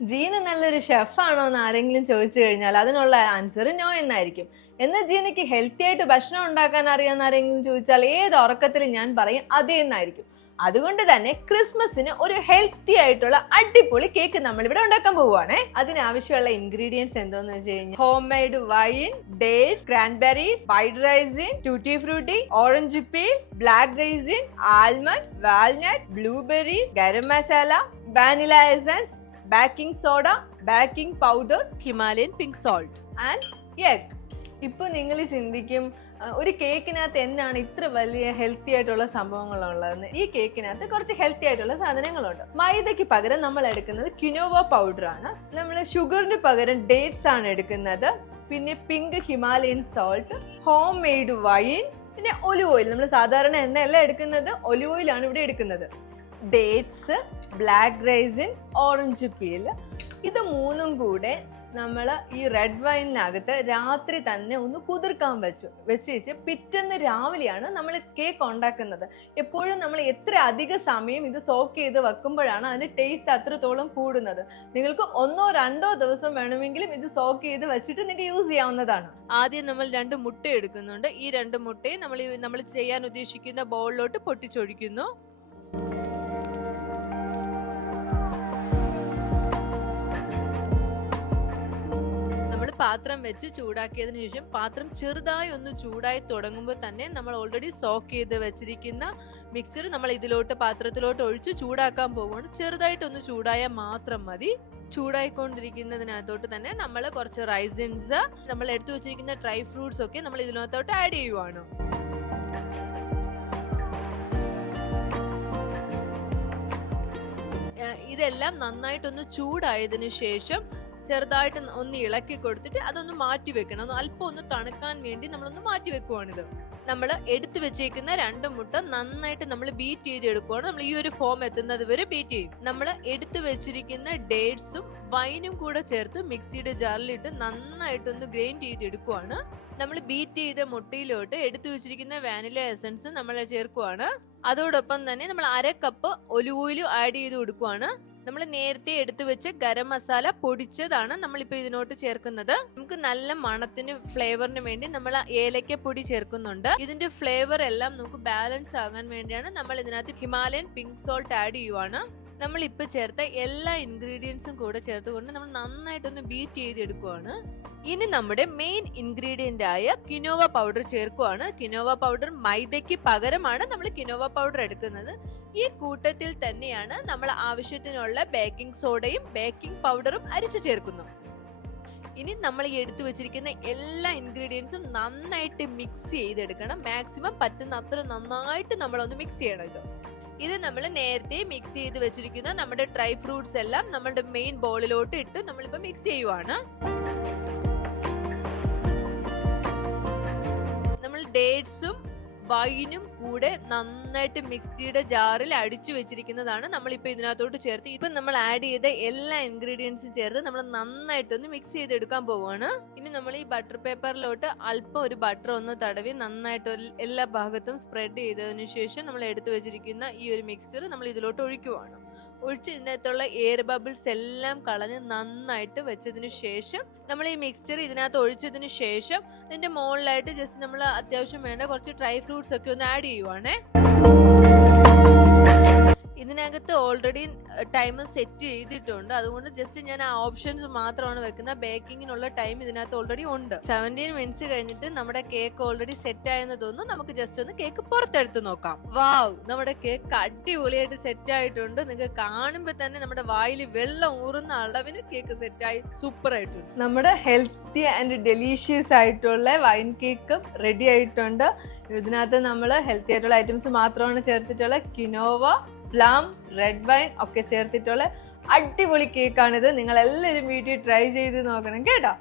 ജീന നല്ലൊരു ഷെഫാണോ എന്ന് ആരെങ്കിലും ചോദിച്ചു കഴിഞ്ഞാൽ അതിനുള്ള ആൻസർ നോ എന്നായിരിക്കും. എന്നാൽ ജീനയ്ക്ക് ഹെൽത്തി ആയിട്ട് ഭക്ഷണം ഉണ്ടാക്കാൻ അറിയാമെന്ന് ആരെങ്കിലും ചോദിച്ചാൽ ഏത് ഉറക്കത്തിലും ഞാൻ പറയും അതേ എന്നായിരിക്കും. അതുകൊണ്ട് തന്നെ ക്രിസ്മസിന് ഒരു ഹെൽത്തി ആയിട്ടുള്ള അടിപൊളി കേക്ക് നമ്മൾ ഇവിടെ ഉണ്ടാക്കാൻ പോവുകയാണേ. അതിനാവശ്യമുള്ള ഇൻഗ്രീഡിയൻസ് എന്തോന്ന് വെച്ച് കഴിഞ്ഞാൽ homemade wine, dates, cranberries, white raisin, tutti frutti, orange peel, black raisin, almond, walnut, blueberries, garam masala, vanilla essence, baking soda, baking powder, Himalayan pink salt and egg. ഇപ്പൊ നിങ്ങൾ ചിന്തിക്കും ഒരു കേക്കിനകത്ത് എന്നാണ് ഇത്ര വലിയ ഹെൽത്തി ആയിട്ടുള്ള സംഭവങ്ങളുള്ളതെന്ന്. ഈ കേക്കിനകത്ത് കുറച്ച് ഹെൽത്തി ആയിട്ടുള്ള സാധനങ്ങളുണ്ട്. മൈദയ്ക്ക് പകരം നമ്മൾ എടുക്കുന്നത് ക്വിനോവ പൗഡർ ആണ്. നമ്മൾ ഷുഗറിന് പകരം ഡേറ്റ്സ് ആണ് എടുക്കുന്നത്. പിന്നെ pink Himalayan salt, home made wine, പിന്നെ ഒലിവ് ഓയിൽ. നമ്മൾ സാധാരണ എണ്ണയല്ല എടുക്കുന്നത്, ഒലിവ് ഓയിലാണ് ഇവിടെ എടുക്കുന്നത്. Dates, black Raisen, orange peel, ഇത് മൂന്നും കൂടെ നമ്മൾ ഈ റെഡ് വൈനിനകത്ത് രാത്രി തന്നെ ഒന്ന് കുതിർക്കാൻ വെച്ച് പിറ്റേന്ന് രാവിലെയാണ് നമ്മൾ കേക്ക് ഉണ്ടാക്കുന്നത്. എപ്പോഴും നമ്മൾ എത്ര അധിക സമയം ഇത് സോക്ക് ചെയ്ത് വെക്കുമ്പോഴാണ് അതിന്റെ ടേസ്റ്റ് അത്രത്തോളം കൂടുന്നത്. നിങ്ങൾക്ക് 1-2 ദിവസം വേണമെങ്കിലും ഇത് സോക്ക് ചെയ്ത് വെച്ചിട്ട് നിങ്ങൾക്ക് യൂസ് ചെയ്യാവുന്നതാണ്. ആദ്യം നമ്മൾ 2 മുട്ട എടുക്കുന്നുണ്ട്. ഈ 2 മുട്ടയും നമ്മൾ ചെയ്യാൻ ഉദ്ദേശിക്കുന്ന ബൗളിലോട്ട് പൊട്ടിച്ചൊഴിക്കുന്നു. പാത്രം വെച്ച് ചൂടാക്കിയതിനു ശേഷം പാത്രം ചെറുതായി ഒന്ന് ചൂടായി തുടങ്ങുമ്പോൾ തന്നെ നമ്മൾ ഓൾറെഡി സോക്ക് ചെയ്ത് വെച്ചിരിക്കുന്ന മിക്സർ നമ്മൾ പാത്രത്തിലോട്ട് ഒഴിച്ച് ചൂടാക്കാൻ പോകുകയാണ്. ചെറുതായിട്ടൊന്ന് ചൂടായാൽ മാത്രം മതി. ചൂടായിക്കൊണ്ടിരിക്കുന്നതിനകത്തോട്ട് തന്നെ നമ്മൾ കുറച്ച് റൈസിൻസ്, നമ്മൾ എടുത്തു വെച്ചിരിക്കുന്ന ഡ്രൈ ഫ്രൂട്ട്സ് ഒക്കെ നമ്മൾ ഇതിനകത്തോട്ട് ആഡ് ചെയ്യുവാണ്. ഇതെല്ലാം നന്നായിട്ടൊന്ന് ചൂടായതിനു ശേഷം ചെറുതായിട്ട് ഒന്ന് ഇളക്കി കൊടുത്തിട്ട് അതൊന്ന് മാറ്റി വെക്കണം. അല്പം ഒന്ന് തണുക്കാൻ വേണ്ടി നമ്മളൊന്ന് മാറ്റി വെക്കുവാണിത്. നമ്മൾ എടുത്തു വെച്ചേക്കുന്ന 2 മുട്ട നന്നായിട്ട് നമ്മൾ ബീറ്റ് ചെയ്ത് എടുക്കുവാണ്. നമ്മൾ ഈ ഒരു ഫോം എത്തുന്നത് വരെ ബീറ്റ് ചെയ്യും. നമ്മൾ എടുത്തു വെച്ചിരിക്കുന്ന ഡേറ്റ്സും വൈനും കൂടെ ചേർത്ത് മിക്സിയുടെ ജാറിലിട്ട് നന്നായിട്ടൊന്ന് ഗ്രൈൻഡ് ചെയ്ത് എടുക്കുവാണ്. നമ്മൾ ബീറ്റ് ചെയ്ത മുട്ടയിലോട്ട് എടുത്തു വെച്ചിരിക്കുന്ന വാനില എസൻസ് നമ്മൾ ചേർക്കുവാണ്. അതോടൊപ്പം തന്നെ നമ്മൾ 1/2 കപ്പ് ഒലിവ് ഓയിലും ആഡ് ചെയ്ത് കൊടുക്കുവാണ്. നമ്മൾ നേരത്തെ എടുത്തു വെച്ച് ഗരം മസാല പൊടിച്ചതാണ് നമ്മളിപ്പോൾ ഇതിനോട്ട് ചേർക്കുന്നത്. നമുക്ക് നല്ല മണത്തിന് ഫ്ലേവറിന് വേണ്ടി നമ്മൾ ഏലക്കപ്പൊടി ചേർക്കുന്നുണ്ട്. ഇതിന്റെ ഫ്ലേവർ എല്ലാം നമുക്ക് ബാലൻസ് ആകാൻ വേണ്ടിയാണ് നമ്മൾ ഇതിനകത്ത് ഹിമാലയൻ പിങ്ക് സോൾട്ട് ആഡ് ചെയ്യുവാണ്. നമ്മൾ ഇപ്പൊ ചേർത്ത എല്ലാ ഇൻഗ്രീഡിയൻസും കൂടെ ചേർത്തുകൊണ്ട് നമ്മൾ നന്നായിട്ടൊന്ന് ബീറ്റ് ചെയ്തെടുക്കുവാണ്. ഇനി നമ്മുടെ മെയിൻ ഇൻഗ്രീഡിയന്റ് ആയ കിനോവ പൗഡർ ചേർക്കുവാണ്. കിനോവ പൗഡർ മൈദയ്ക്ക് പകരമാണ് നമ്മൾ കിനോവ പൗഡർ എടുക്കുന്നത്. ഈ കൂട്ടത്തിൽ തന്നെയാണ് നമ്മൾ ആവശ്യത്തിനുള്ള ബേക്കിംഗ് സോഡയും ബേക്കിംഗ് പൗഡറും അരിച്ചു ചേർക്കുന്നു. ഇനി നമ്മൾ ഈ എടുത്തു വെച്ചിരിക്കുന്ന എല്ലാ ഇൻഗ്രീഡിയൻസും നന്നായിട്ട് മിക്സ് ചെയ്തെടുക്കണം. മാക്സിമം പറ്റുന്ന അത്ര നന്നായിട്ട് നമ്മളൊന്ന് മിക്സ് ചെയ്യണം. ഇത് നമ്മൾ നേരത്തെ മിക്സ് ചെയ്ത് വെച്ചിരിക്കുന്ന നമ്മുടെ ഡ്രൈ ഫ്രൂട്ട്സ് എല്ലാം നമ്മുടെ മെയിൻ ബോളിലോട്ട് ഇട്ട് നമ്മളിപ്പോ മിക്സ് ചെയ്യുവാണ്. നമ്മൾ ഡേറ്റ്സും വൈനും കൂടെ നന്നായിട്ട് മിക്സിയുടെ ജാറിൽ അടിച്ചു വെച്ചിരിക്കുന്നതാണ് നമ്മളിപ്പോ ഇതിനകത്തോട്ട് ചേർത്ത്. ഇപ്പൊ നമ്മൾ ആഡ് ചെയ്ത എല്ലാ ഇൻഗ്രീഡിയൻസും ചേർത്ത് നമ്മൾ നന്നായിട്ടൊന്ന് മിക്സ് ചെയ്തെടുക്കാൻ പോവുകയാണ്. ഇനി നമ്മൾ ഈ ബട്ടർ പേപ്പറിലോട്ട് അല്പം ഒരു ബട്ടർ ഒന്ന് തടവി നന്നായിട്ട് എല്ലാ ഭാഗത്തും സ്പ്രെഡ് ചെയ്തതിനു ശേഷം നമ്മൾ എടുത്തു വെച്ചിരിക്കുന്ന ഈ ഒരു മിക്സ്ചർ നമ്മൾ ഇതിലോട്ട് ഒഴിക്കുവാണ്. ഒഴിച്ച് ഇതിനകത്തുള്ള എയർ ബബിൾസ് എല്ലാം കളഞ്ഞ് നന്നായിട്ട് വെച്ചതിന് ശേഷം നമ്മൾ ഈ മിക്സ്ചർ ഇതിനകത്ത് ഒഴിച്ചതിന് ശേഷം ഇതിന്റെ മുകളിലായിട്ട് ജസ്റ്റ് നമ്മൾ അത്യാവശ്യം വേണ്ട കുറച്ച് ഡ്രൈ ഫ്രൂട്ട്സ് ഒക്കെ ഒന്ന് ആഡ് ചെയ്യുവാണേ. ഇതിനകത്ത് ഓൾറെഡി ടൈം സെറ്റ് ചെയ്തിട്ടുണ്ട്. അതുകൊണ്ട് ജസ്റ്റ് ഞാൻ ആ ഓപ്ഷൻസ് മാത്രമാണ് വെക്കുന്നത്. ബേക്കിങ്ങിനുള്ള ടൈം ഇതിനകത്ത് ഓൾറെഡി ഉണ്ട്. 17 മിനിറ്റ്സ് കഴിഞ്ഞിട്ട് നമ്മുടെ കേക്ക് ഓൾറെഡി സെറ്റ് ആയെന്ന് തോന്നുന്നു. നമുക്ക് ജസ്റ്റ് ഒന്ന് കേക്ക് പുറത്തെടുത്ത് നോക്കാം. വാവ്, നമ്മുടെ കേക്ക് അടിപൊളിയായിട്ട് സെറ്റ് ആയിട്ടുണ്ട്. നിങ്ങൾക്ക് കാണുമ്പോൾ തന്നെ നമ്മുടെ വായിൽ വെള്ളം ഊറുന്ന അളവിന് കേക്ക് സെറ്റായി സൂപ്പർ ആയിട്ടുണ്ട്. നമ്മുടെ ഹെൽത്തി ആൻഡ് ഡെലീഷ്യസ് ആയിട്ടുള്ള വൈൻ കേക്ക് റെഡി ആയിട്ടുണ്ട്. ഇതിനകത്ത് നമ്മൾ ഹെൽത്തി ആയിട്ടുള്ള ഐറ്റംസ് മാത്രമാണ് ചേർത്തിട്ടുള്ള കിനോവ, പ്ലം, റെഡ് വൈൻ ഒക്കെ ചേർത്തിട്ടുള്ള അടിപൊളി കേക്കാണിത്. നിങ്ങൾ എല്ലാവരും വീട്ടിൽ ട്രൈ ചെയ്ത് നോക്കണം കേട്ടോ.